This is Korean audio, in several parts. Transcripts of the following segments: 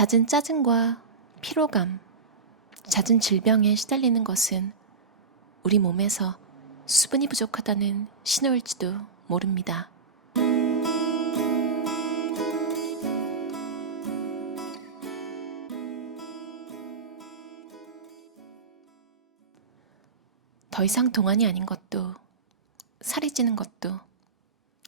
잦은 짜증과 피로감, 잦은 질병에 시달리는 것은 우리 몸에서 수분이 부족하다는 신호일지도 모릅니다. 더 이상 동안이 아닌 것도, 살이 찌는 것도,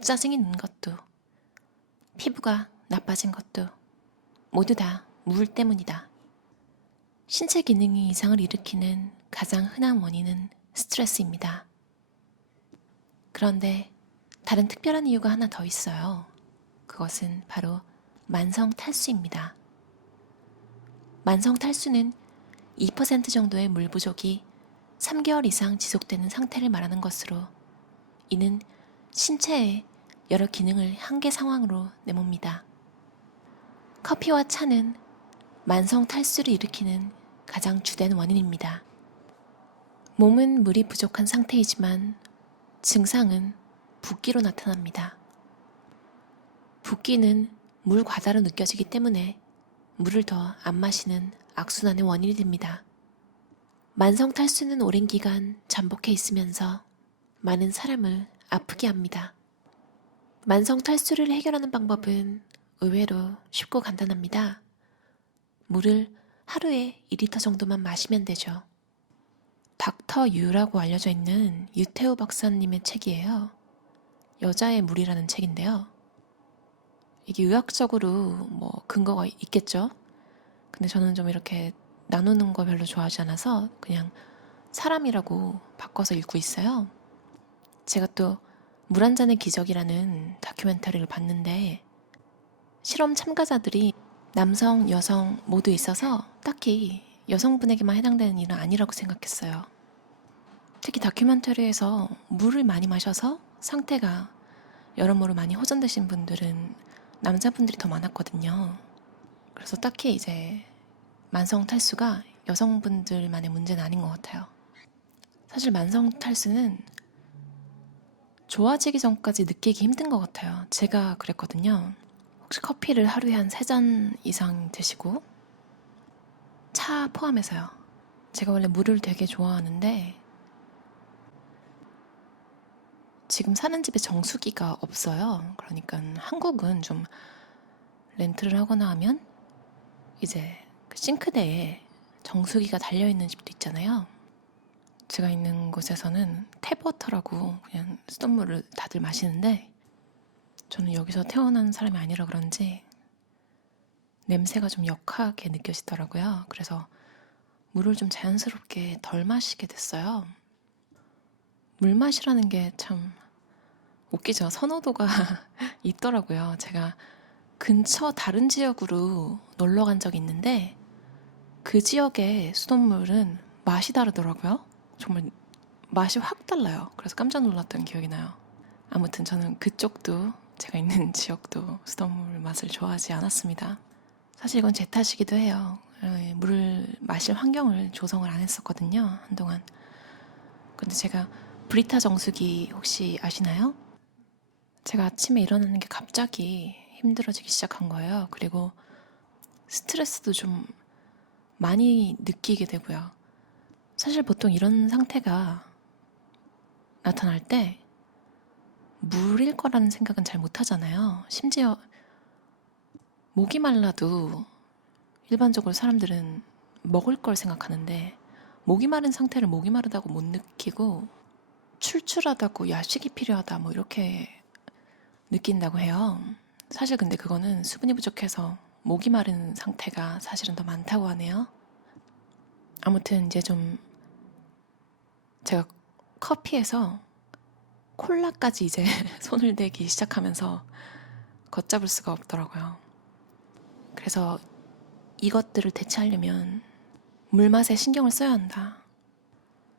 짜증이 는 것도, 피부가 나빠진 것도 모두 다 물 때문이다. 신체 기능이 이상을 일으키는 가장 흔한 원인은 스트레스입니다. 그런데 다른 특별한 이유가 하나 더 있어요. 그것은 바로 만성 탈수입니다. 만성 탈수는 2% 정도의 물 부족이 3개월 이상 지속되는 상태를 말하는 것으로, 이는 신체의 여러 기능을 한계 상황으로 내몬니다. 커피와 차는 만성 탈수를 일으키는 가장 주된 원인입니다. 몸은 물이 부족한 상태이지만 증상은 붓기로 나타납니다. 붓기는 물 과다로 느껴지기 때문에 물을 더 안 마시는 악순환의 원인이 됩니다. 만성 탈수는 오랜 기간 잠복해 있으면서 많은 사람을 아프게 합니다. 만성 탈수를 해결하는 방법은 의외로 쉽고 간단합니다. 물을 하루에 2리터 정도만 마시면 되죠. 닥터 유라고 알려져 있는 유태우 박사님의 책이에요. 여자의 물이라는 책인데요. 이게 의학적으로 근거가 있겠죠? 근데 저는 좀 이렇게 나누는 거 별로 좋아하지 않아서 그냥 사람이라고 바꿔서 읽고 있어요. 제가 또 물 한 잔의 기적이라는 다큐멘터리를 봤는데, 실험 참가자들이 남성, 여성 모두 있어서 딱히 여성분에게만 해당되는 일은 아니라고 생각했어요. 특히 다큐멘터리에서 물을 많이 마셔서 상태가 여러모로 많이 호전되신 분들은 남자분들이 더 많았거든요. 그래서 딱히 이제 만성 탈수가 여성분들만의 문제는 아닌 것 같아요. 사실 만성 탈수는 좋아지기 전까지 느끼기 힘든 것 같아요. 제가 그랬거든요. 혹시 커피를 하루에 한 3잔 이상 드시고, 차 포함해서요. 제가 원래 물을 되게 좋아하는데 지금 사는 집에 정수기가 없어요. 그러니까 한국은 좀 렌트를 하거나 하면 이제 그 싱크대에 정수기가 달려있는 집도 있잖아요. 제가 있는 곳에서는 탭워터라고 그냥 수돗물을 다들 마시는데, 저는 여기서 태어난 사람이 아니라 그런지 냄새가 좀 역하게 느껴지더라고요. 그래서 물을 좀 자연스럽게 덜 마시게 됐어요. 물 마시라는 게 참 웃기죠. 선호도가 있더라고요. 제가 근처 다른 지역으로 놀러 간 적이 있는데 그 지역의 수돗물은 맛이 다르더라고요. 정말 맛이 확 달라요. 그래서 깜짝 놀랐던 기억이 나요. 아무튼 저는 그쪽도, 제가 있는 지역도 수돗물 맛을 좋아하지 않았습니다. 사실 이건 제 탓이기도 해요. 물을 마실 환경을 조성을 안 했었거든요, 한동안. 근데 제가 브리타 정수기 혹시 아시나요? 제가 아침에 일어나는 게 갑자기 힘들어지기 시작한 거예요. 그리고 스트레스도 좀 많이 느끼게 되고요. 사실 보통 이런 상태가 나타날 때 물일 거라는 생각은 잘 못 하잖아요. 심지어 목이 말라도 일반적으로 사람들은 먹을 걸 생각하는데, 목이 마른 상태를 목이 마르다고 못 느끼고 출출하다고 야식이 필요하다 이렇게 느낀다고 해요. 사실 근데 그거는 수분이 부족해서 목이 마른 상태가 사실은 더 많다고 하네요. 아무튼 이제 좀 제가 커피에서 콜라까지 이제 손을 대기 시작하면서 걷잡을 수가 없더라고요. 그래서 이것들을 대체하려면 물맛에 신경을 써야 한다.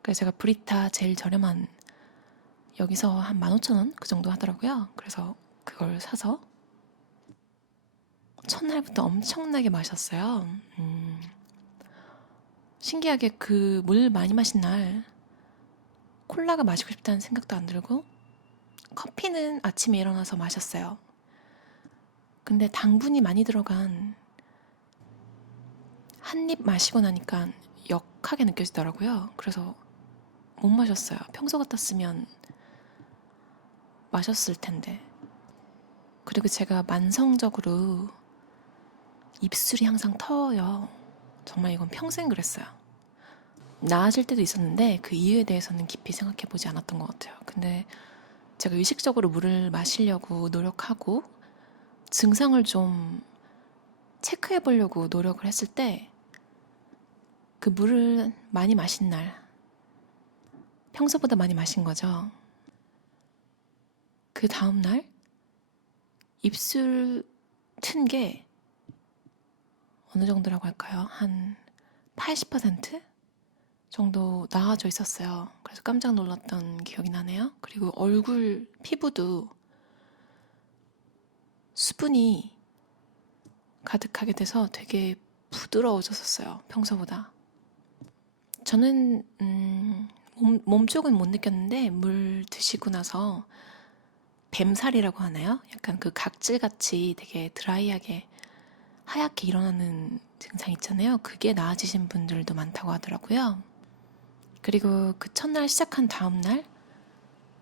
그래서 제가 브리타 제일 저렴한, 여기서 한 15,000원 그 정도 하더라고요. 그래서 그걸 사서 첫날부터 엄청나게 마셨어요. 신기하게 그 물 많이 마신 날 콜라가 마시고 싶다는 생각도 안 들고, 커피는 아침에 일어나서 마셨어요. 근데 당분이 많이 들어간 한 입 마시고 나니까 역하게 느껴지더라고요. 그래서 못 마셨어요. 평소 같았으면 마셨을 텐데. 그리고 제가 만성적으로 입술이 항상 터요. 정말 이건 평생 그랬어요. 나아질 때도 있었는데 그 이유에 대해서는 깊이 생각해보지 않았던 것 같아요. 근데 제가 의식적으로 물을 마시려고 노력하고 증상을 좀 체크해보려고 노력을 했을 때 그 물을 많이 마신 날, 평소보다 많이 마신 거죠. 그 다음날 입술 튼 게 어느 정도라고 할까요? 한 80% 정도 나아져 있었어요. 그래서 깜짝 놀랐던 기억이 나네요. 그리고 얼굴 피부도 수분이 가득하게 돼서 되게 부드러워졌었어요. 평소보다. 저는 몸 쪽은 못 느꼈는데 물 드시고 나서 뱀살이라고 하나요? 약간 그 각질같이 되게 드라이하게 하얗게 일어나는 증상 있잖아요. 그게 나아지신 분들도 많다고 하더라고요. 그리고 그 첫날 시작한 다음날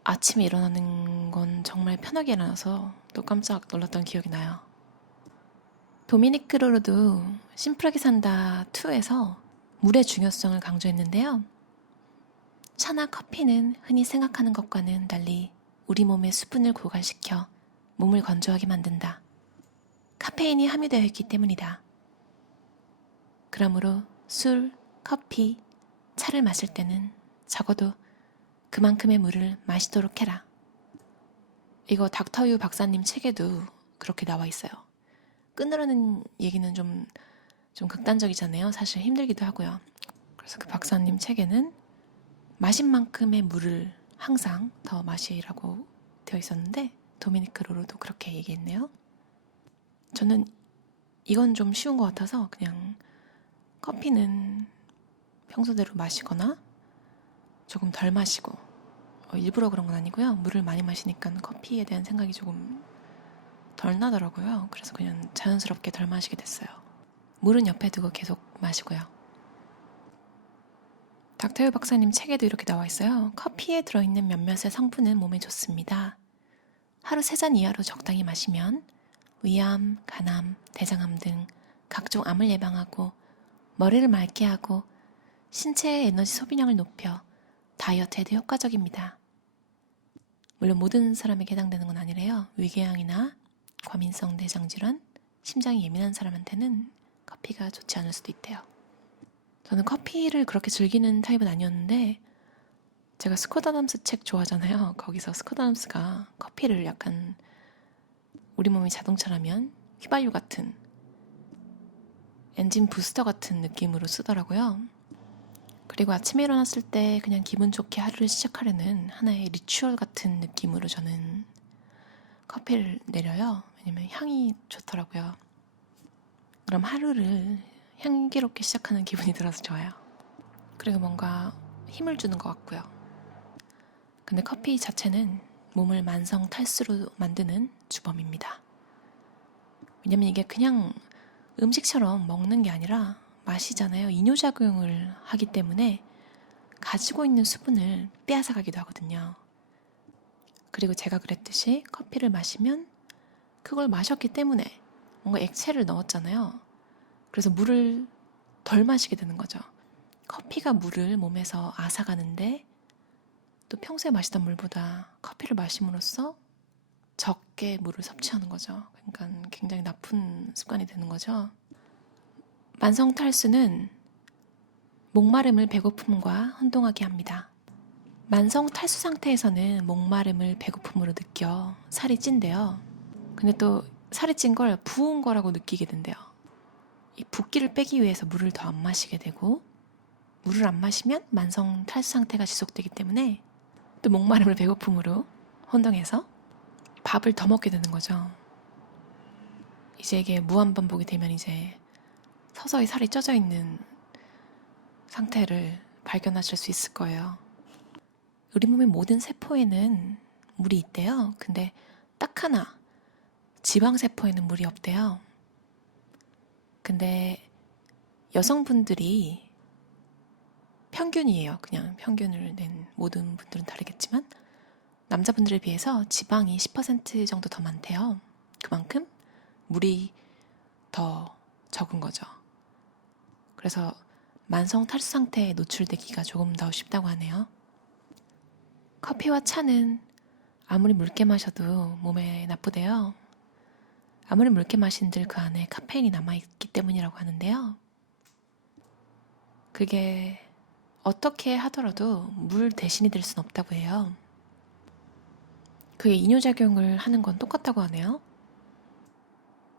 아침에 일어나는 건 정말 편하게 일어나서 또 깜짝 놀랐던 기억이 나요. 도미니크 로로도 심플하게 산다 2에서 물의 중요성을 강조했는데요. 차나 커피는 흔히 생각하는 것과는 달리 우리 몸의 수분을 고갈시켜 몸을 건조하게 만든다. 카페인이 함유되어 있기 때문이다. 그러므로 술, 커피, 차를 마실 때는 적어도 그만큼의 물을 마시도록 해라. 이거 닥터유 박사님 책에도 그렇게 나와 있어요. 끊으라는 얘기는 좀 극단적이잖아요. 사실 힘들기도 하고요. 그래서 그 박사님 책에는 마신 만큼의 물을 항상 더 마시라고 되어 있었는데 도미니크 로로도 그렇게 얘기했네요. 저는 이건 좀 쉬운 것 같아서 그냥 커피는 평소대로 마시거나 조금 덜 마시고 일부러 그런 건 아니고요. 물을 많이 마시니까 커피에 대한 생각이 조금 덜 나더라고요. 그래서 그냥 자연스럽게 덜 마시게 됐어요. 물은 옆에 두고 계속 마시고요. 닥터유 박사님 책에도 이렇게 나와 있어요. 커피에 들어있는 몇몇의 성분은 몸에 좋습니다. 하루 3잔 이하로 적당히 마시면 위암, 간암, 대장암 등 각종 암을 예방하고 머리를 맑게 하고 신체의 에너지 소비량을 높여 다이어트에도 효과적입니다. 물론 모든 사람에게 해당되는 건 아니래요. 위궤양이나 과민성 내장질환, 심장이 예민한 사람한테는 커피가 좋지 않을 수도 있대요. 저는 커피를 그렇게 즐기는 타입은 아니었는데 제가 스콧 아담스 책 좋아하잖아요. 거기서 스콧 아담스가 커피를 약간 우리 몸이 자동차라면 휘발유 같은 엔진 부스터 같은 느낌으로 쓰더라고요. 그리고 아침에 일어났을 때 그냥 기분 좋게 하루를 시작하려는 하나의 리추얼 같은 느낌으로 저는 커피를 내려요. 왜냐면 향이 좋더라고요. 그럼 하루를 향기롭게 시작하는 기분이 들어서 좋아요. 그리고 뭔가 힘을 주는 것 같고요. 근데 커피 자체는 몸을 만성 탈수로 만드는 주범입니다. 왜냐면 이게 그냥 음식처럼 먹는 게 아니라 마시잖아요. 이뇨작용을 하기 때문에 가지고 있는 수분을 빼앗아가기도 하거든요. 그리고 제가 그랬듯이 커피를 마시면 그걸 마셨기 때문에 뭔가 액체를 넣었잖아요. 그래서 물을 덜 마시게 되는 거죠. 커피가 물을 몸에서 앗아가는데 또 평소에 마시던 물보다 커피를 마심으로써 적게 물을 섭취하는 거죠. 그러니까 굉장히 나쁜 습관이 되는 거죠. 만성 탈수는 목마름을 배고픔과 혼동하게 합니다. 만성 탈수 상태에서는 목마름을 배고픔으로 느껴 살이 찐대요. 근데 또 살이 찐 걸 부은 거라고 느끼게 된대요. 이 붓기를 빼기 위해서 물을 더 안 마시게 되고 물을 안 마시면 만성 탈수 상태가 지속되기 때문에 또 목마름을 배고픔으로 혼동해서 밥을 더 먹게 되는 거죠. 이제 이게 무한반복이 되면 이제 서서히 살이 쪄져 있는 상태를 발견하실 수 있을 거예요. 우리 몸의 모든 세포에는 물이 있대요. 근데 딱 하나 지방세포에는 물이 없대요. 근데 여성분들이 평균이에요. 그냥 평균을 낸 모든 분들은 다르겠지만 남자분들에 비해서 지방이 10% 정도 더 많대요. 그만큼 물이 더 적은 거죠. 그래서 만성 탈수 상태에 노출되기가 조금 더 쉽다고 하네요. 커피와 차는 아무리 묽게 마셔도 몸에 나쁘대요. 아무리 묽게 마신들 그 안에 카페인이 남아있기 때문이라고 하는데요. 그게 어떻게 하더라도 물 대신이 될 순 없다고 해요. 그게 이뇨작용을 하는 건 똑같다고 하네요.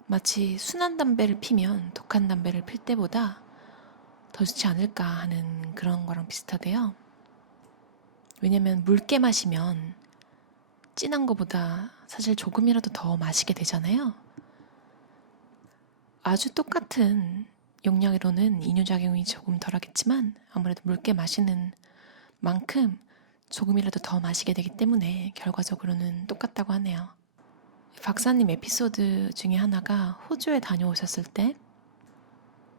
마치 순한 담배를 피면 독한 담배를 필 때보다 더 좋지 않을까 하는 그런 거랑 비슷하대요. 왜냐면 묽게 마시면 진한 거보다 사실 조금이라도 더 마시게 되잖아요. 아주 똑같은 용량으로는 이뇨작용이 조금 덜하겠지만 아무래도 묽게 마시는 만큼 조금이라도 더 마시게 되기 때문에 결과적으로는 똑같다고 하네요. 박사님 에피소드 중에 하나가 호주에 다녀오셨을 때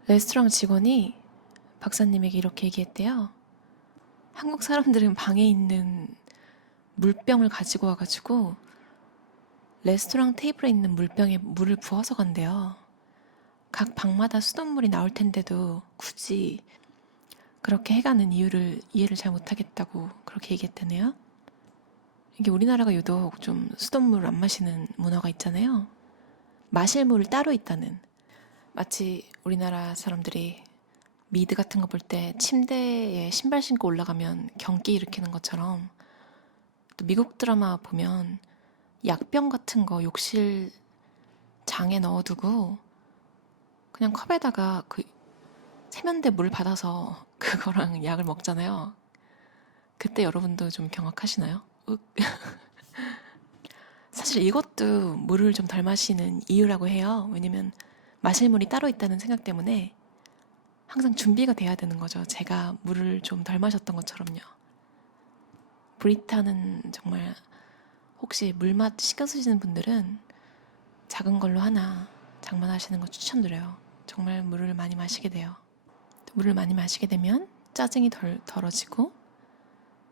레스토랑 직원이 박사님에게 이렇게 얘기했대요. 한국 사람들은 방에 있는 물병을 가지고 와가지고 레스토랑 테이블에 있는 물병에 물을 부어서 간대요. 각 방마다 수돗물이 나올 텐데도 굳이 그렇게 해가는 이유를 이해를 잘 못하겠다고 그렇게 얘기했다네요. 이게 우리나라가 유독 좀 수돗물 안 마시는 문화가 있잖아요. 마실 물을 따로 있다는. 마치 우리나라 사람들이 미드 같은 거 볼 때 침대에 신발 신고 올라가면 경기 일으키는 것처럼 또 미국 드라마 보면 약병 같은 거 욕실 장에 넣어두고 그냥 컵에다가 그 세면대 물 받아서 그거랑 약을 먹잖아요. 그때 여러분도 좀 경악하시나요? 사실 이것도 물을 좀 덜 마시는 이유라고 해요. 왜냐면 마실 물이 따로 있다는 생각 때문에 항상 준비가 돼야 되는 거죠. 제가 물을 좀 덜 마셨던 것처럼요. 브리타는 정말 혹시 물맛 신경 쓰시는 분들은 작은 걸로 하나 장만하시는 거 추천드려요. 정말 물을 많이 마시게 돼요. 물을 많이 마시게 되면 짜증이 덜어지고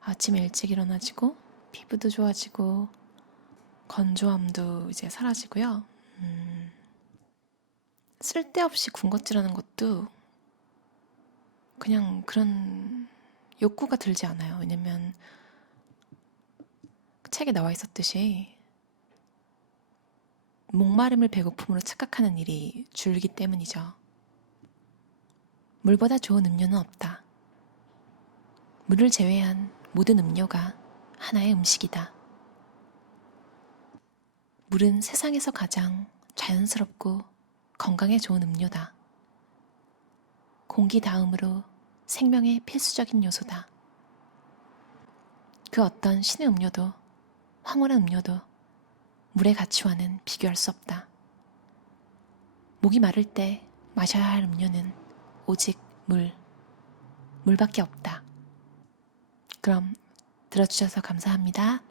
아침에 일찍 일어나지고 피부도 좋아지고 건조함도 이제 사라지고요. 쓸데없이 군것질하는 것도 그냥 그런 욕구가 들지 않아요. 왜냐면 책에 나와 있었듯이 목마름을 배고픔으로 착각하는 일이 줄기 때문이죠. 물보다 좋은 음료는 없다. 물을 제외한 모든 음료가 하나의 음식이다. 물은 세상에서 가장 자연스럽고 건강에 좋은 음료다. 공기 다음으로 생명의 필수적인 요소다. 그 어떤 신의 음료도 황홀한 음료도 물의 가치와는 비교할 수 없다. 목이 마를 때 마셔야 할 음료는 오직 물밖에 없다. 그럼 들어주셔서 감사합니다.